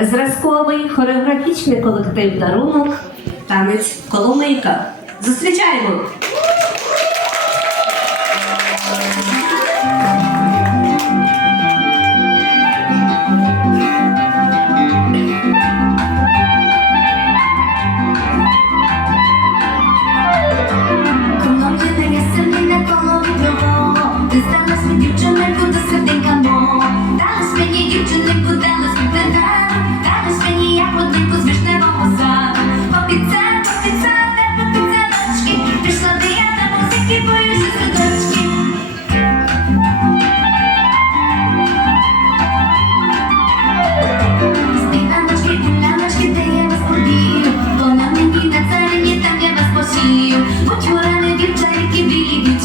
Зразковий хореографічний колектив дарунок танець коломийка. Зустрічаємо! gibi